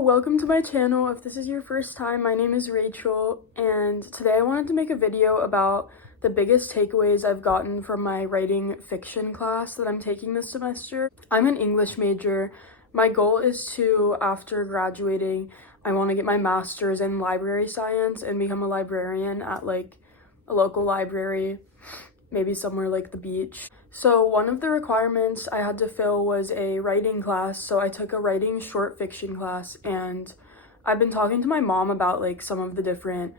welcome to my channel. If this is your first time, my name is Rachel, and today I wanted to make a video about the biggest takeaways I've gotten from my writing fiction class that I'm taking this semester. I'm an English major. My goal is to, after graduating, I want to get my master's in library science and become a librarian at like a local library, maybe somewhere like the beach. So one of the requirements I had to fill was a writing class, so I took a writing short fiction class, and I've been talking to my mom about like some of the different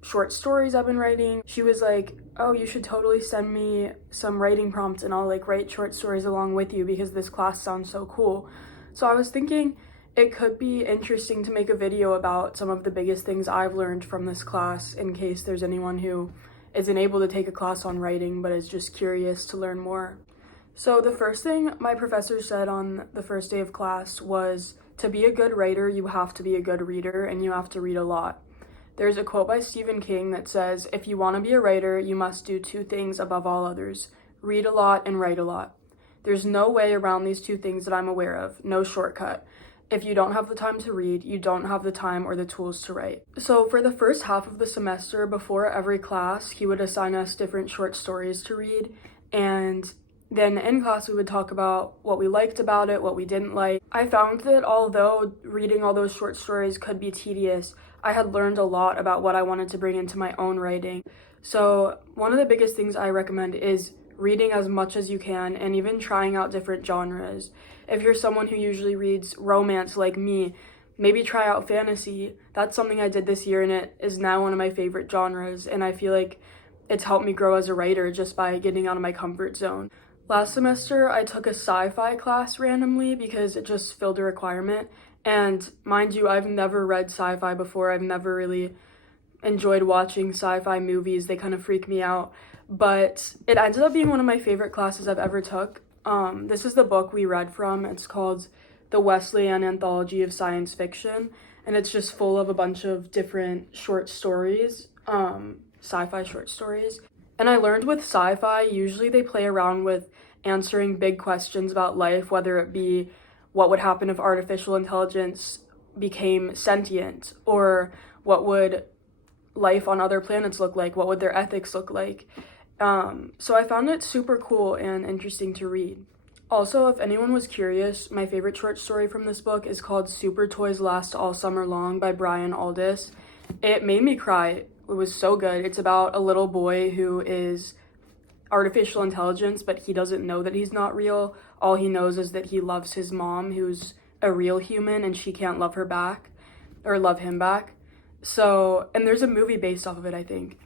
short stories I've been writing. She was like, oh, you should totally send me some writing prompts and I'll like write short stories along with you because this class sounds so cool. So I was thinking it could be interesting to make a video about some of the biggest things I've learned from this class in case there's anyone who isn't able to take a class on writing but is just curious to learn more. So the first thing my professor said on the first day of class was, to be a good writer, you have to be a good reader and you have to read a lot. There's a quote by Stephen King that says, if you want to be a writer, you must do two things above all others: read a lot and write a lot. There's no way around these two things that I'm aware of, no shortcut. If you don't have the time to read, you don't have the time or the tools to write. So for the first half of the semester, before every class, he would assign us different short stories to read, and then in class we would talk about what we liked about it, what we didn't like. I found that although reading all those short stories could be tedious, I had learned a lot about what I wanted to bring into my own writing. So one of the biggest things I recommend is reading as much as you can and even trying out different genres. If you're someone who usually reads romance like me, maybe try out fantasy. That's something I did this year and it is now one of my favorite genres, and I feel like it's helped me grow as a writer just by getting out of my comfort zone. Last semester, I took a sci-fi class randomly because it just filled a requirement, and mind you, I've never read sci-fi before. I've never really enjoyed watching sci-fi movies. They kind of freak me out, but it ended up being one of my favorite classes I've ever took. This is the book we read from. It's called The Wesleyan Anthology of Science Fiction, and it's just full of a bunch of different short stories, sci-fi short stories. And I learned with sci-fi, usually they play around with answering big questions about life, whether it be what would happen if artificial intelligence became sentient, or what would life on other planets look like, what would their ethics look like. So I found it super cool and interesting to read. Also, if anyone was curious, my favorite short story from this book is called Super Toys Last All Summer Long by Brian Aldiss. It made me cry. It was so good. It's about a little boy who is artificial intelligence, but he doesn't know that he's not real. All he knows is that he loves his mom, who's a real human, and she can't love her back, or love him back. So, and there's a movie based off of it, I think.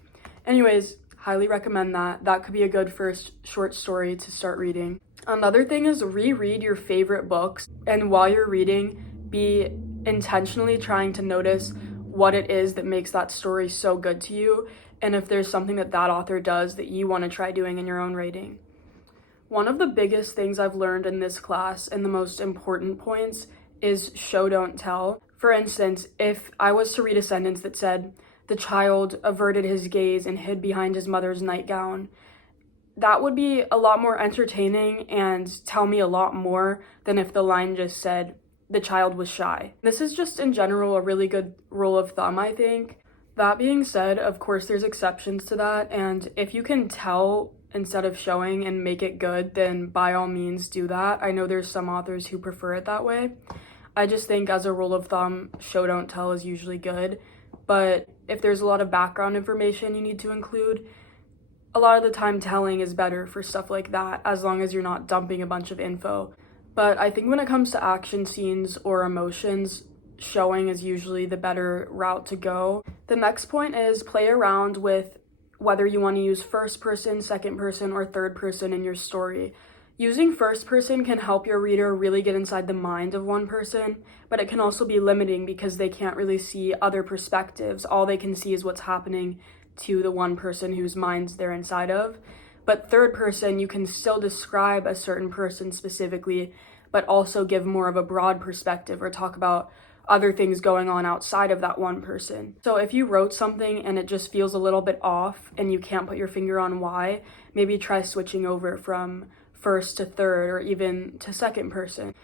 Anyways, highly recommend that. That could be a good first short story to start reading. Another thing is reread your favorite books, and while you're reading, be intentionally trying to notice what it is that makes that story so good to you, and if there's something that that author does that you want to try doing in your own writing. One of the biggest things I've learned in this class, and the most important points, is show don't tell. For instance, if I was to read a sentence that said, the child averted his gaze and hid behind his mother's nightgown, that would be a lot more entertaining and tell me a lot more than if the line just said, the child was shy. This is just in general a really good rule of thumb, I think. That being said, of course there's exceptions to that, and if you can tell instead of showing and make it good, then by all means do that. I know there's some authors who prefer it that way. I just think as a rule of thumb, show don't tell is usually good, but if there's a lot of background information you need to include, a lot of the time telling is better for stuff like that, as long as you're not dumping a bunch of info. But I think when it comes to action scenes or emotions, showing is usually the better route to go. The next point is play around with whether you want to use first person, second person, or third person in your story. Using first person can help your reader really get inside the mind of one person, but it can also be limiting because they can't really see other perspectives. All they can see is what's happening to the one person whose minds they're inside of. But third person, you can still describe a certain person specifically, but also give more of a broad perspective or talk about other things going on outside of that one person. So if you wrote something and it just feels a little bit off and you can't put your finger on why, maybe try switching over from first to third or even to second person.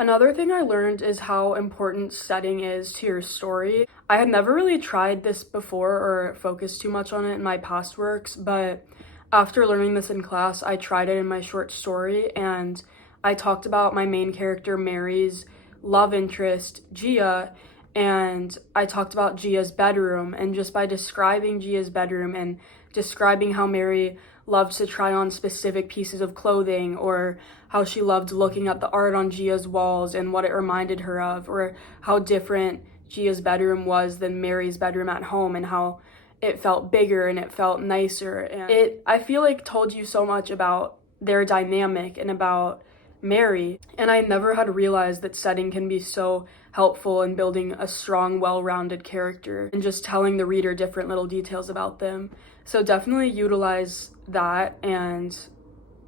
Another thing I learned is how important setting is to your story. I had never really tried this before or focused too much on it in my past works, but after learning this in class, I tried it in my short story, and I talked about my main character Mary's love interest, Gia, and I talked about Gia's bedroom, and just by describing Gia's bedroom and describing how Mary loved to try on specific pieces of clothing, or how she loved looking at the art on Gia's walls and what it reminded her of, or how different Gia's bedroom was than Mary's bedroom at home, and how it felt bigger and it felt nicer. And I feel like told you so much about their dynamic and about Mary. And I never had realized that setting can be so helpful in building a strong, well-rounded character and just telling the reader different little details about them. So definitely utilize that and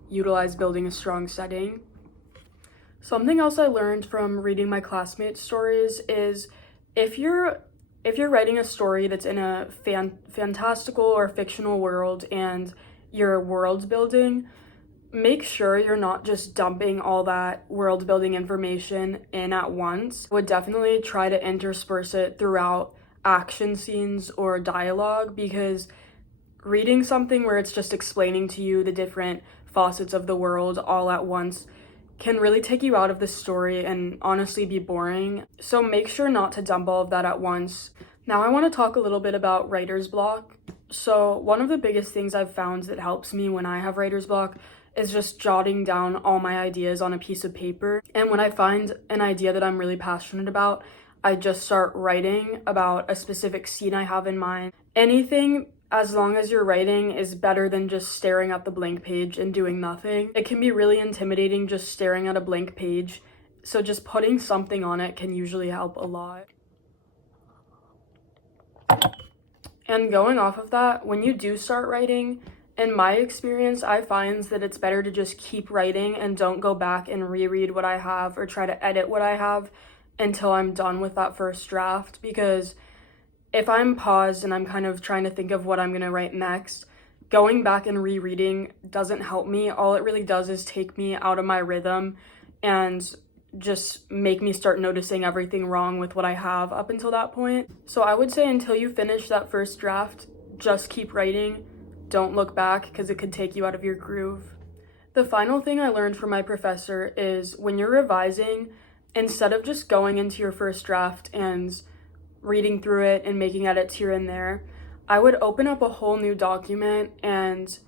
utilize building a strong setting. Something else I learned from reading my classmates' stories is if you're writing a story that's in a fantastical or fictional world and you're world building, make sure you're not just dumping all that world building information in at once. I would definitely try to intersperse it throughout action scenes or dialogue, because reading something where it's just explaining to you the different facets of the world all at once can really take you out of the story and honestly be boring. So make sure not to dump all of that at once. Now I want to talk a little bit about writer's block. So one of the biggest things I've found that helps me when I have writer's block is just jotting down all my ideas on a piece of paper. And when I find an idea that I'm really passionate about, I just start writing about a specific scene I have in mind. Anything, as long as you're writing, is better than just staring at the blank page and doing nothing. It can be really intimidating just staring at a blank page, so just putting something on it can usually help a lot. And going off of that, when you do start writing, in my experience, I find that it's better to just keep writing and don't go back and reread what I have or try to edit what I have until I'm done with that first draft, because if I'm paused and I'm kind of trying to think of what I'm going to write next, going back and rereading doesn't help me. All it really does is take me out of my rhythm and just make me start noticing everything wrong with what I have up until that point. So I would say until you finish that first draft, just keep writing. Don't look back, because it could take you out of your groove. The final thing I learned from my professor is when you're revising, instead of just going into your first draft and reading through it and making edits here and there, I would open up a whole new document and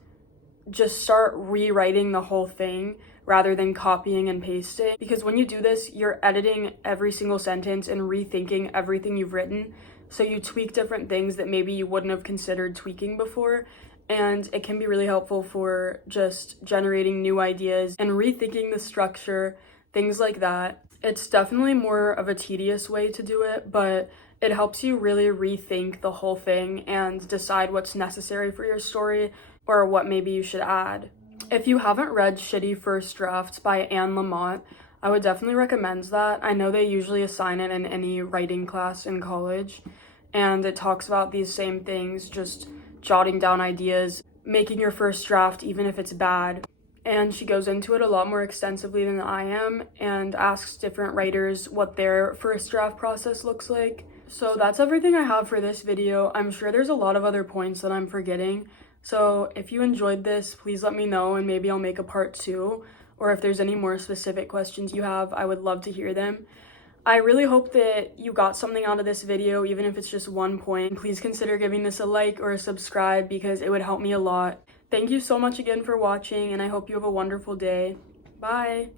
just start rewriting the whole thing rather than copying and pasting. Because when you do this, you're editing every single sentence and rethinking everything you've written. So you tweak different things that maybe you wouldn't have considered tweaking before. And it can be really helpful for just generating new ideas and rethinking the structure, things like that. It's definitely more of a tedious way to do it, but it helps you really rethink the whole thing and decide what's necessary for your story or what maybe you should add. If you haven't read Shitty First Drafts by Anne Lamott, I would definitely recommend that. I know they usually assign it in any writing class in college, and it talks about these same things, just jotting down ideas, making your first draft even if it's bad. And she goes into it a lot more extensively than I am and asks different writers what their first draft process looks like. So that's everything I have for this video. I'm sure there's a lot of other points that I'm forgetting. So if you enjoyed this, please let me know and maybe I'll make a part 2. Or if there's any more specific questions you have, I would love to hear them. I really hope that you got something out of this video, even if it's just one point. Please consider giving this a like or a subscribe, because it would help me a lot. Thank you so much again for watching, and I hope you have a wonderful day. Bye!